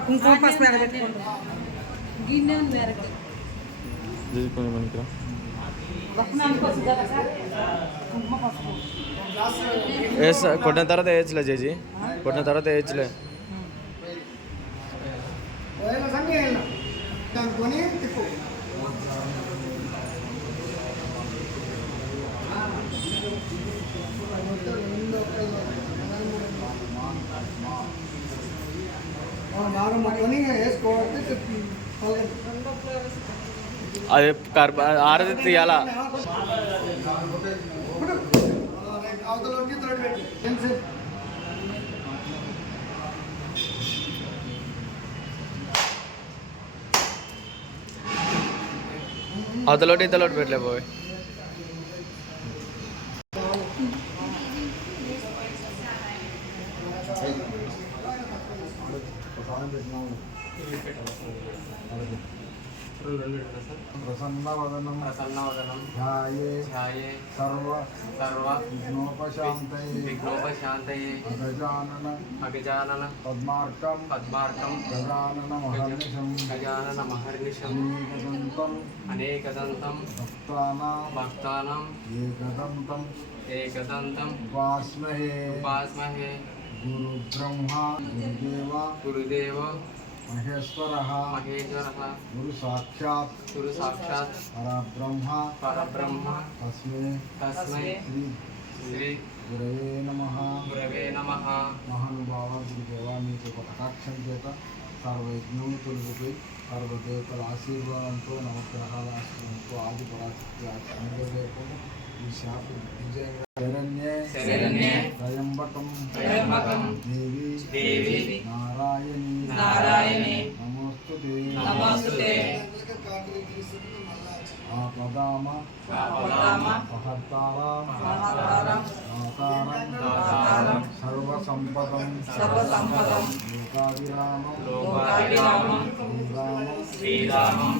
కుంకుమ పసుపు గిన్నె ఉంది కొట్టిన తర్వాత వేయచ్చులే చేసి కొట్టిన తర్వాత వేయచ్చులే అది ఆరది తీయాలా అవతలోటి ఇంతలోటి పెట్టలే పోయి ప్రసన్నవదనం ధ్యాయే సర్వ విఘ్నోపశాంతయే అగజానన పద్మార్కం గజానన మహర్నిశం అనేకదంతం భక్తానాం ఏకదంతం ఉపాస్మహే గురుదేవ మహేశ్వర గురు సాక్షాత్ పరబ్రహ్మ తస్మై శ్రీ గురవే నమః మహానుభావ గురుదేవా మీకు ఒక కటాక్షం చేత సర్వయజ్ఞం తొలగిపోయి సర్వదేవతల ఆశీర్వాదంతో నవగ్రహాల ఆశ్రమంతో ఆది పరాశక్తి ఆశ్రమంతో ఈ శాపం విజయంగా శరణ్యే త్రయంబకం దేవి నారాయణి నమోస్తుతే ఆపదామ పహర్తారాం సర్వసంపదం లోకాభిరామం శ్రీరామం